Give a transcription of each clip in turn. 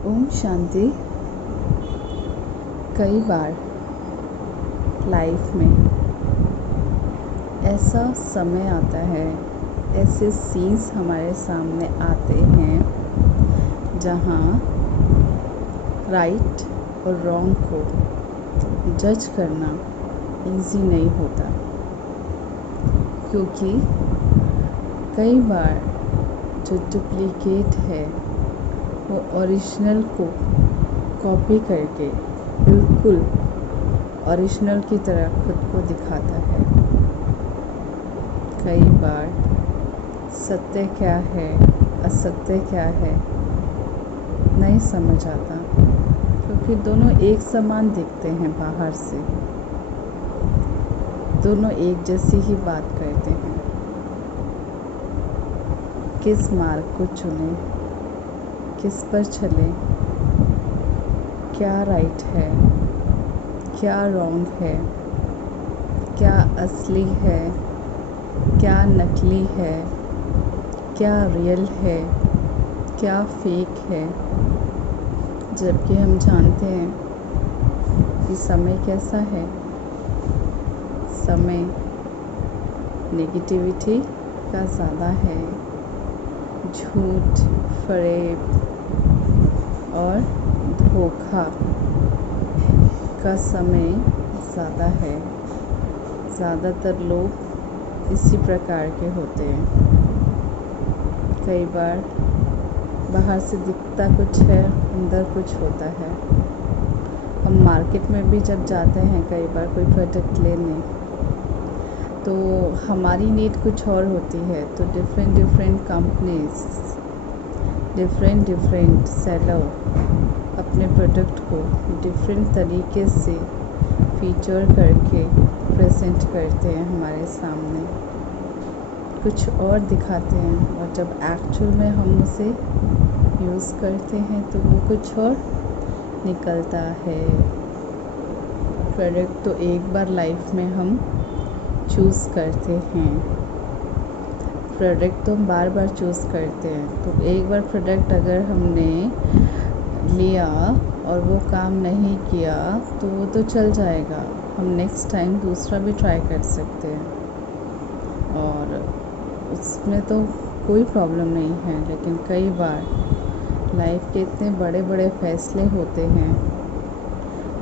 ओम शांति। कई बार लाइफ में ऐसा समय आता है, ऐसे सीन्स हमारे सामने आते हैं जहाँ राइट और रॉन्ग को जज करना इजी नहीं होता, क्योंकि कई बार जो डुप्लीकेट है वो ओरिजिनल को कॉपी करके बिल्कुल ओरिजिनल की तरह खुद को दिखाता है। कई बार सत्य क्या है, असत्य क्या है नहीं समझ आता, क्योंकि दोनों एक समान दिखते हैं बाहर से, दोनों एक जैसी ही बात करते हैं। किस मार्ग को चुने, किस पर चले, क्या राइट है, क्या रॉन्ग है, क्या असली है, क्या नकली है, क्या रियल है, क्या फेक है, जबकि हम जानते हैं कि समय कैसा है। समय नेगेटिविटी का ज़्यादा है, झूठ, फरेब और धोखा का समय ज़्यादा है। ज़्यादातर लोग इसी प्रकार के होते हैं। कई बार बाहर से दिखता कुछ है, अंदर कुछ होता है। हम मार्केट में भी जब जाते हैं कई बार कोई प्रोडक्ट लेने, तो हमारी नीड कुछ और होती है, तो डिफरेंट कंपनीज, डिफरेंट सेलर अपने प्रोडक्ट को डिफरेंट तरीके से फीचर करके प्रेजेंट करते हैं हमारे सामने, कुछ और दिखाते हैं, और जब एक्चुअल में हम उसे यूज़ करते हैं तो वो कुछ और निकलता है। प्रोडक्ट तो एक बार लाइफ में हम चूज़ करते हैं, प्रोडक्ट तो हम बार बार चूज़ करते हैं। तो एक बार प्रोडक्ट अगर हमने लिया और वो काम नहीं किया तो वो तो चल जाएगा, हम नेक्स्ट टाइम दूसरा भी ट्राई कर सकते हैं और उसमें तो कोई प्रॉब्लम नहीं है। लेकिन कई बार लाइफ के इतने बड़े बड़े फैसले होते हैं,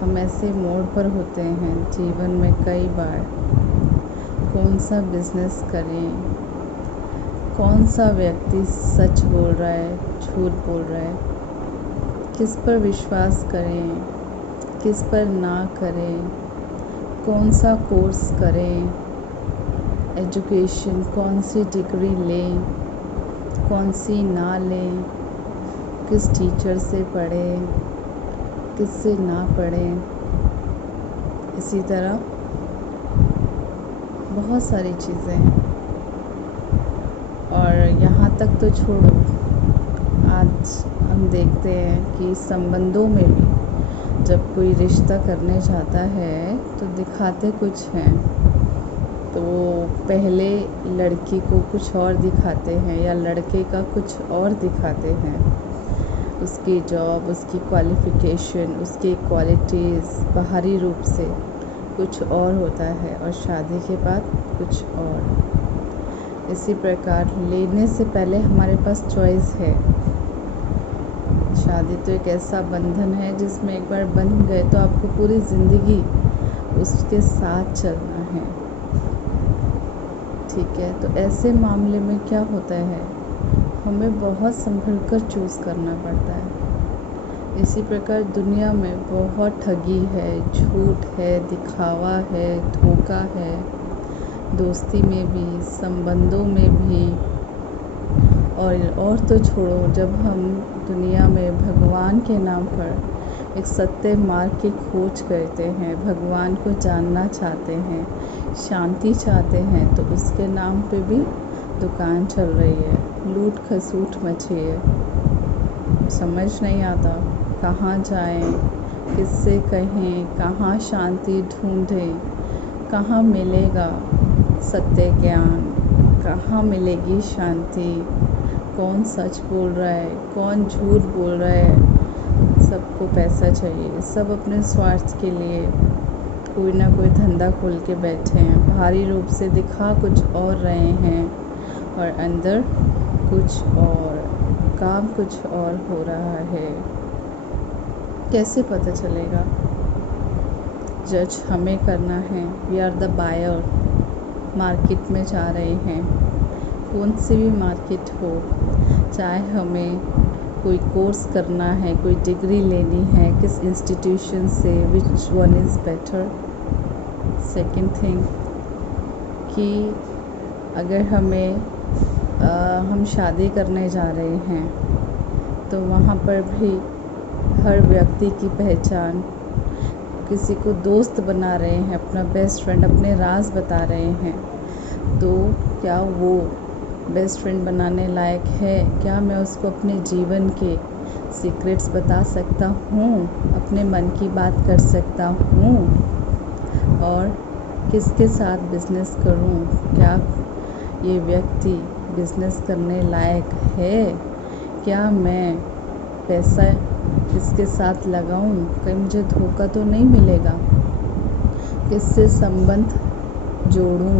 हम ऐसे मोड़ पर होते हैं जीवन में, कई बार कौन सा बिज़नेस करें, कौन सा व्यक्ति सच बोल रहा है, झूठ बोल रहा है, किस पर विश्वास करें, किस पर ना करें, कौन सा कोर्स करें, एजुकेशन कौन सी डिग्री लें, कौन सी ना लें, किस टीचर से पढ़ें, किससे ना पढ़ें। इसी तरह बहुत सारी चीज़ें हैं। और यहाँ तक तो छोड़ो, आज हम देखते हैं कि संबंधों में भी जब कोई रिश्ता करने जाता है तो दिखाते कुछ हैं, तो पहले लड़की को कुछ और दिखाते हैं या लड़के का कुछ और दिखाते हैं। उसकी जॉब, उसकी क्वालिफ़िकेशन, उसकी क्वालिटीज़ बाहरी रूप से कुछ और होता है और शादी के बाद कुछ और। इसी प्रकार लेने से पहले हमारे पास चॉइस है। शादी तो एक ऐसा बंधन है जिसमें एक बार बंध गए तो आपको पूरी ज़िंदगी उसके साथ चलना है, ठीक है। तो ऐसे मामले में क्या होता है, हमें बहुत संभल कर चूज़ करना पड़ता है। इसी प्रकार दुनिया में बहुत ठगी है, झूठ है, दिखावा है, धोखा है, दोस्ती में भी, संबंधों में भी। और तो छोड़ो, जब हम दुनिया में भगवान के नाम पर एक सत्य मार्ग की खोज करते हैं, भगवान को जानना चाहते हैं, शांति चाहते हैं, तो उसके नाम पे भी दुकान चल रही है, लूट खसूट मची है। समझ नहीं आता कहाँ जाएं, किससे कहें, कहाँ शांति ढूंढें, कहाँ मिलेगा सत्य ज्ञान, कहाँ मिलेगी शांति, कौन सच बोल रहा है, कौन झूठ बोल रहा है, सबको पैसा चाहिए, सब अपने स्वार्थ के लिए कोई ना कोई धंधा खोल के बैठे हैं। बाहरी रूप से दिखा कुछ और रहे हैं और अंदर कुछ और, काम कुछ और हो रहा है। कैसे पता चलेगा? जज हमें करना है। We are the buyer. Market में जा रहे हैं, कौन सी भी मार्केट हो, चाहे हमें कोई कोर्स करना है, कोई डिग्री लेनी है, किस इंस्टीट्यूशन से, which one is better. Second thing कि अगर हम शादी करने जा रहे हैं तो वहाँ पर भी हर व्यक्ति की पहचान, किसी को दोस्त बना रहे हैं, अपना बेस्ट फ्रेंड, अपने राज बता रहे हैं, तो क्या वो बेस्ट फ्रेंड बनाने लायक है? क्या मैं उसको अपने जीवन के सीक्रेट्स बता सकता हूँ, अपने मन की बात कर सकता हूँ? और किसके साथ बिज़नेस करूँ? क्या ये व्यक्ति बिज़नेस करने लायक है? क्या मैं पैसा किसके साथ लगाऊं? कहीं मुझे धोखा तो नहीं मिलेगा? किससे संबंध जोड़ूं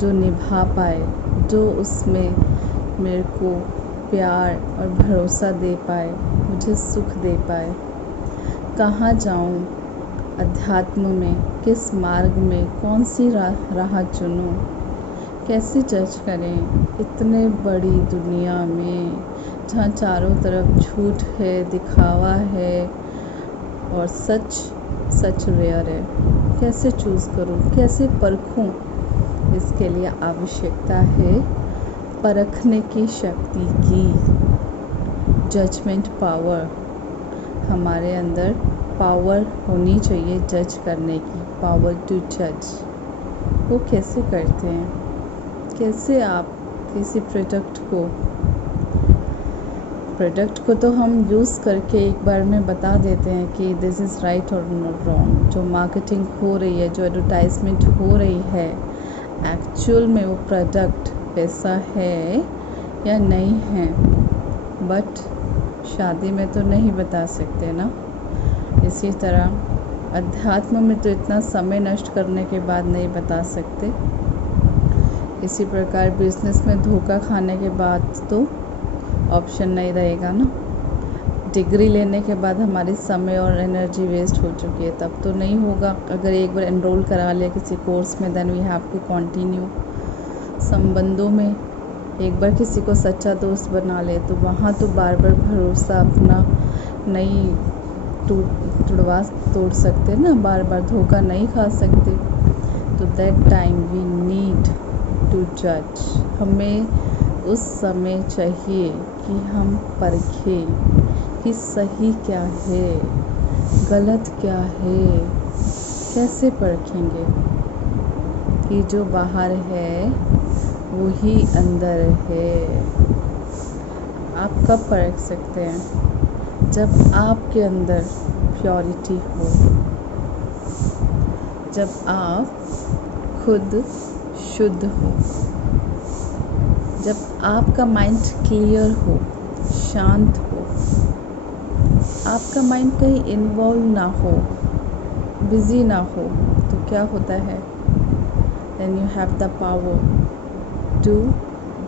जो निभा पाए, जो उसमें मेरे को प्यार और भरोसा दे पाए, मुझे सुख दे पाए? कहाँ जाऊं अध्यात्म में? किस मार्ग में, कौन सी राह चुनूं? कैसे जज करें इतने बड़ी दुनिया में जहाँ चारों तरफ झूठ है, दिखावा है और सच रेयर है? कैसे चूज़ करूं, कैसे परखूं? इसके लिए आवश्यकता है परखने की शक्ति की, जजमेंट पावर। हमारे अंदर पावर होनी चाहिए जज करने की, पावर टू जज। वो कैसे करते हैं? कैसे आप किसी प्रोडक्ट को तो हम यूज़ करके एक बार में बता देते हैं कि दिस इज़ राइट और नॉट रॉन्ग। जो मार्केटिंग हो रही है, जो एडवर्टाइजमेंट हो रही है, एक्चुअल में वो प्रोडक्ट वैसा है या नहीं है। बट शादी में तो नहीं बता सकते ना। इसी तरह अध्यात्म में तो इतना समय नष्ट करने के बाद नहीं बता सकते। इसी प्रकार बिज़नेस में धोखा खाने के बाद तो ऑप्शन नहीं रहेगा ना। डिग्री लेने के बाद हमारी समय और एनर्जी वेस्ट हो चुकी है, तब तो नहीं होगा। अगर एक बार एनरोल करा लिया किसी कोर्स में, then we have to continue. संबंधों में एक बार किसी को सच्चा दोस्त बना ले तो वहाँ तो बार बार भरोसा अपना नहीं तोड़ सकते ना, बार बार धोखा नहीं खा सकते। तो that time we need to जज। हमें उस समय चाहिए कि हम परखें कि सही क्या है, गलत क्या है। कैसे परखेंगे कि जो बाहर है वो ही अंदर है? आप कब परख सकते हैं? जब आपके अंदर प्योरिटी हो, जब आप खुद शुद्ध हो, जब आपका माइंड क्लियर हो, शांत हो, आपका माइंड कहीं इन्वॉल्व ना हो, बिजी ना हो, तो क्या होता है? Then you have the power to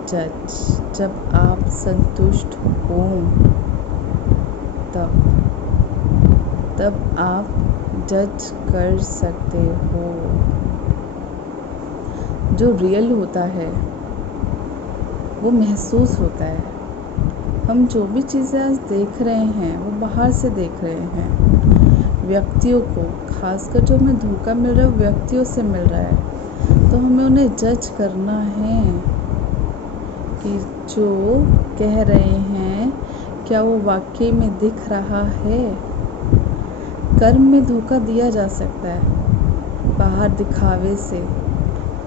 जज। जब आप संतुष्ट हो तब आप जज कर सकते हो। जो रियल होता है वो महसूस होता है। हम जो भी चीज़ें आज देख रहे हैं वो बाहर से देख रहे हैं, व्यक्तियों को, खासकर जो हमें धोखा मिल रहा है वो व्यक्तियों से मिल रहा है। तो हमें उन्हें जज करना है कि जो कह रहे हैं क्या वो वाकई में दिख रहा है। कर्म में धोखा दिया जा सकता है बाहर दिखावे से।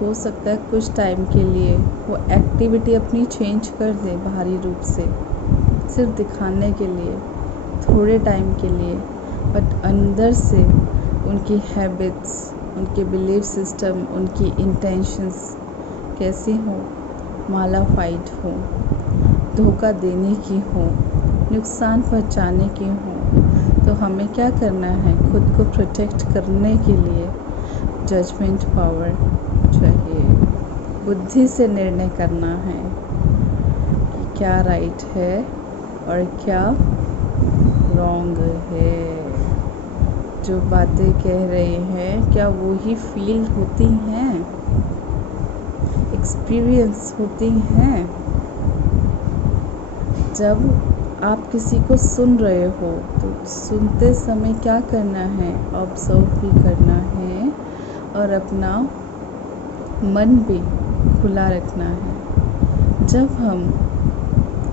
हो सकता है कुछ टाइम के लिए वो एक्टिविटी अपनी चेंज कर दे बाहरी रूप से, सिर्फ दिखाने के लिए, थोड़े टाइम के लिए, बट अंदर से उनकी हैबिट्स, उनके बिलीफ सिस्टम, उनकी इंटेंशंस कैसी हो, मालाफाइड हो, धोखा देने की हो, नुकसान पहुंचाने की हो। तो हमें क्या करना है, खुद को प्रोटेक्ट करने के लिए जजमेंट पावर चाहिए। बुद्धि से निर्णय करना है कि क्या राइट है और क्या रॉन्ग है। जो बातें कह रहे हैं क्या वो ही फील होती हैं, एक्सपीरियंस होती हैं। जब आप किसी को सुन रहे हो तो सुनते समय क्या करना है, ऑब्जर्व भी करना है और अपना मन भी खुला रखना है। जब हम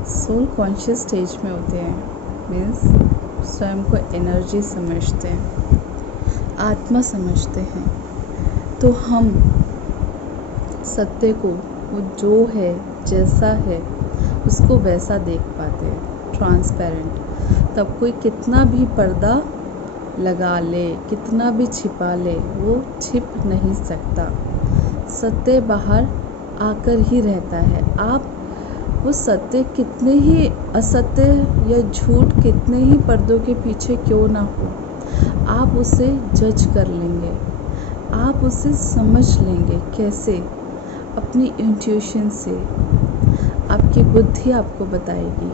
सोल कॉन्शियस स्टेज में होते हैं, मीन्स स्वयं को एनर्जी समझते हैं, आत्मा समझते हैं, तो हम सत्य को वो जो है जैसा है उसको वैसा देख पाते हैं, ट्रांसपेरेंट। तब कोई कितना भी पर्दा लगा ले, कितना भी छिपा ले, वो छिप नहीं सकता। सत्य बाहर आकर ही रहता है। आप वो सत्य कितने ही असत्य या झूठ कितने ही पर्दों के पीछे क्यों ना हो, आप उसे जज कर लेंगे, आप उसे समझ लेंगे। कैसे? अपनी इंट्यूशन से। आपकी बुद्धि आपको बताएगी।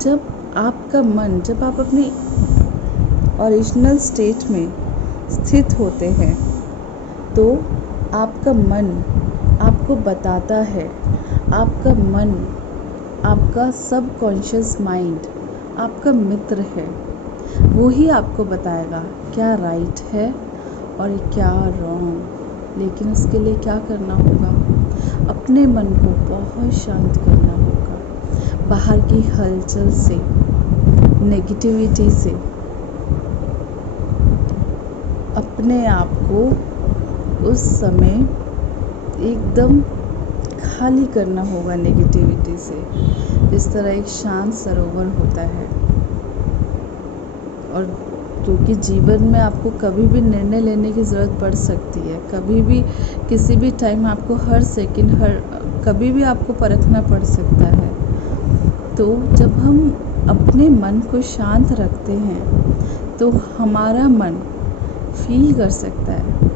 जब आपका मन, जब आप अपनी ओरिजिनल स्टेट में स्थित होते हैं तो आपका मन आपको बताता है, आपका मन, आपका सबकॉन्शियस माइंड आपका मित्र है। वो ही आपको बताएगा क्या राइट है और क्या रॉन्ग। लेकिन उसके लिए क्या करना होगा, अपने मन को बहुत शांत करना होगा। बाहर की हलचल से, नेगेटिविटी से अपने आप को उस समय एकदम खाली करना होगा नेगेटिविटी से। जिस तरह एक शांत सरोवर होता है, और क्योंकि जीवन में आपको कभी भी निर्णय लेने की ज़रूरत पड़ सकती है, कभी भी किसी भी टाइम आपको हर सेकंड कभी भी आपको परखना पड़ सकता है। तो जब हम अपने मन को शांत रखते हैं तो हमारा मन फील कर सकता है,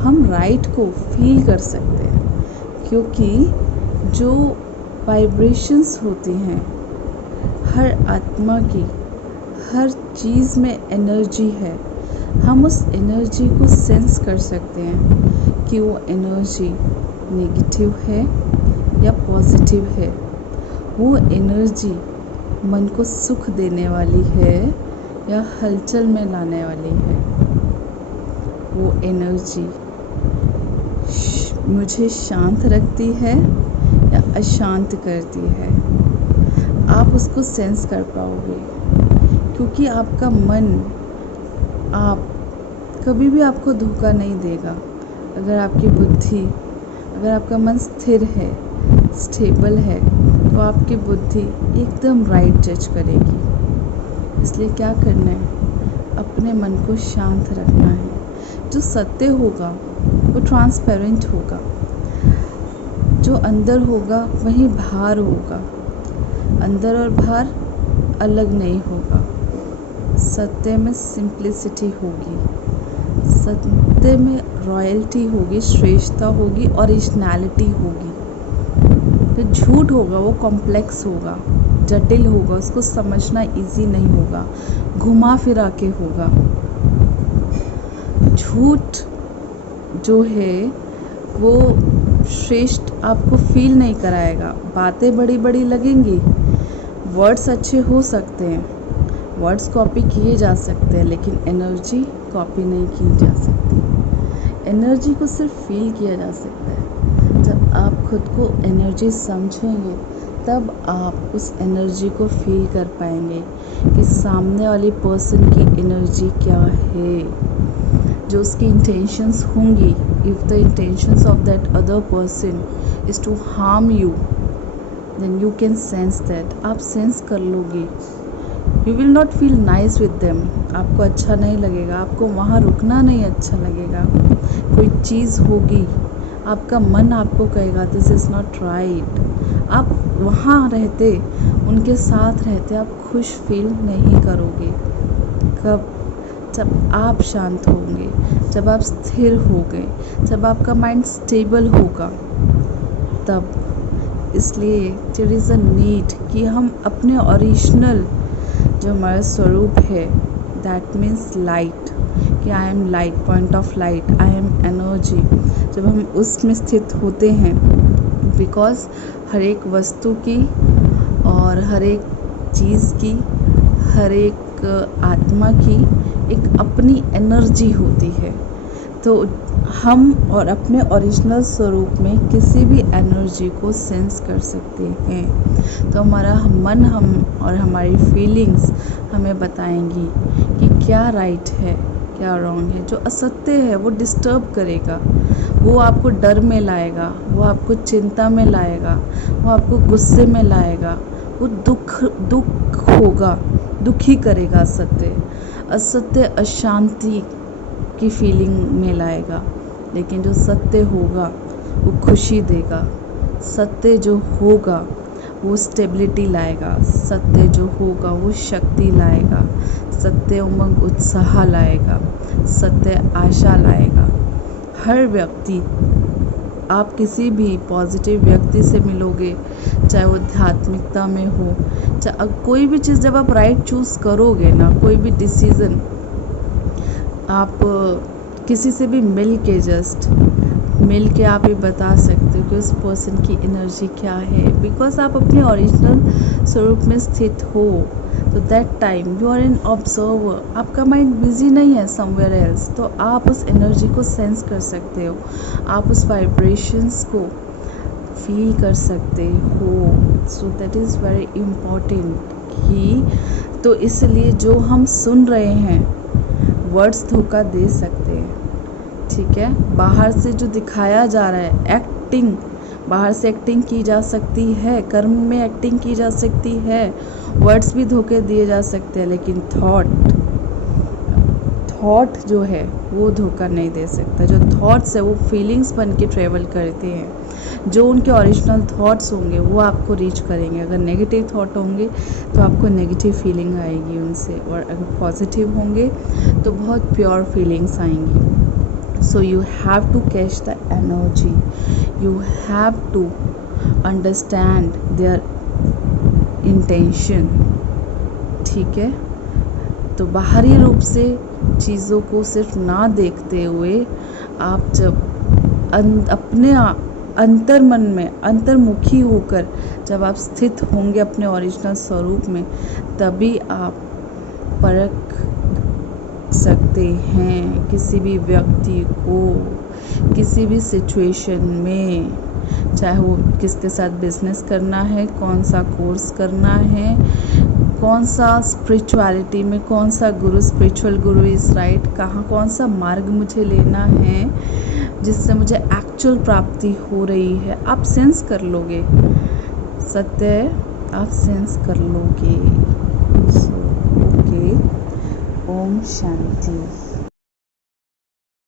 हम राइट को फील कर सकते हैं। क्योंकि जो वाइब्रेशंस होती हैं, हर आत्मा की, हर चीज़ में एनर्जी है। हम उस एनर्जी को सेंस कर सकते हैं कि वो एनर्जी नेगेटिव है या पॉजिटिव है। वो एनर्जी मन को सुख देने वाली है या हलचल में लाने वाली है। वो एनर्जी मुझे शांत रखती है या अशांत करती है, आप उसको सेंस कर पाओगे। क्योंकि आपका मन, आप कभी भी आपको धोखा नहीं देगा। अगर आपकी बुद्धि, अगर आपका मन स्थिर है, स्टेबल है, तो आपकी बुद्धि एकदम राइट जज करेगी। इसलिए क्या करना है, अपने मन को शांत रखना है। जो सत्य होगा वो ट्रांसपेरेंट होगा, जो अंदर होगा वही बाहर होगा। अंदर और बाहर अलग नहीं होगा। सत्य में सिंप्लिसिटी होगी, सत्य में रॉयल्टी होगी, श्रेष्ठता होगी, ओरिजिनलिटी होगी। जो झूठ होगा वो कॉम्प्लेक्स होगा, जटिल होगा, उसको समझना इजी नहीं होगा, घुमा फिरा के होगा। झूठ जो है वो श्रेष्ठ आपको फील नहीं कराएगा। बातें बड़ी बड़ी लगेंगी, वर्ड्स अच्छे हो सकते हैं, वर्ड्स कॉपी किए जा सकते हैं, लेकिन एनर्जी कॉपी नहीं की जा सकती। एनर्जी को सिर्फ फील किया जा सकता है। जब आप खुद को एनर्जी समझेंगे तब आप उस एनर्जी को फील कर पाएंगे कि सामने वाली पर्सन की एनर्जी क्या है। जो उसकी इंटेंशंस होंगी, if the intentions of that other person is to harm you, then you can sense that. आप सेंस कर लोगे। You will not feel nice with them. आपको अच्छा नहीं लगेगा, आपको वहाँ रुकना नहीं अच्छा लगेगा। कोई चीज़ होगी, आपका मन आपको कहेगा दिस इज़ नॉट राइट। आप वहाँ रहते, उनके साथ रहते आप खुश फील नहीं करोगे। कब? जब आप शांत होंगे, जब आप स्थिर होंगे, जब आपका माइंड स्टेबल होगा, तब। इसलिए देयर इज़ अ नीड कि हम अपने ओरिजिनल जो हमारा स्वरूप है, दैट मीन्स लाइट, कि I am light, point of light, I am energy, जब हम उसमें स्थित होते हैं, बिकॉज हर एक वस्तु की और हर एक चीज़ की, हर एक आत्मा की एक अपनी एनर्जी होती है। तो हम और अपने ओरिजिनल स्वरूप में किसी भी एनर्जी को सेंस कर सकते हैं। तो हमारा मन हम और हमारी फीलिंग्स हमें बताएंगी कि क्या राइट है, क्या रॉन्ग है। जो असत्य है वो डिस्टर्ब करेगा, वो आपको डर में लाएगा, वो आपको चिंता में लाएगा, वो आपको गुस्से में लाएगा, वो दुख होगा, दुखी करेगा। असत्य अशांति की फीलिंग में लाएगा, लेकिन जो सत्य होगा वो खुशी देगा। सत्य जो होगा वो स्टेबिलिटी लाएगा, सत्य जो होगा वो शक्ति लाएगा, सत्य उमंग उत्साह लाएगा, सत्य आशा लाएगा। हर व्यक्ति, आप किसी भी पॉजिटिव व्यक्ति से मिलोगे, चाहे वो आध्यात्मिकता में हो, चाहे कोई भी चीज़, जब आप राइट चूज़ करोगे ना, कोई भी डिसीज़न, आप किसी से भी मिल के आप ये बता सकते हो कि उस पर्सन की एनर्जी क्या है, बिकॉज आप अपने ओरिजिनल स्वरूप में स्थित हो। तो that time you are an observer, आपका माइंड बिजी नहीं है समवेयर एल्स, तो आप उस एनर्जी को सेंस कर सकते हो, आप उस वाइब्रेशंस को फील कर सकते हो। So that is very important कि, तो इसलिए जो हम सुन रहे हैं वर्ड्स धोखा दे सकते हैं, ठीक है। बाहर से जो दिखाया जा रहा है, एक्टिंग, बाहर से एक्टिंग की जा सकती है, कर्म में एक्टिंग की जा सकती है, वर्ड्स भी धोखे दिए जा सकते हैं, लेकिन थॉट जो है वो धोखा नहीं दे सकता। जो थॉट्स है वो फीलिंग्स बन के ट्रेवल करते हैं। जो उनके ओरिजिनल थॉट्स होंगे वो आपको रीच करेंगे। अगर नेगेटिव थॉट होंगे तो आपको नेगेटिव फीलिंग आएगी उनसे, और अगर पॉजिटिव होंगे तो बहुत प्योर फीलिंग्स आएंगी। So you have to catch the energy, you have to understand their intention, ठीक है। तो बाहरी रूप से चीज़ों को सिर्फ ना देखते हुए, आप जब अपने अंतर्मन में अंतर्मुखी होकर जब आप स्थित होंगे अपने ओरिजिनल स्वरूप में, तभी आप परख सकते हैं किसी भी व्यक्ति को, किसी भी सिचुएशन में, चाहे वो किसके साथ बिजनेस करना है, कौन सा कोर्स करना है, कौन सा स्पिरिचुअलिटी में, कौन सा गुरु, स्पिरिचुअल गुरु इज़ राइट, कहाँ कौन सा मार्ग मुझे लेना है जिससे मुझे एक्चुअल प्राप्ति हो रही है। आप सेंस कर लोगे, सत्य आप सेंस कर लोगे। ओके, ओम शांति।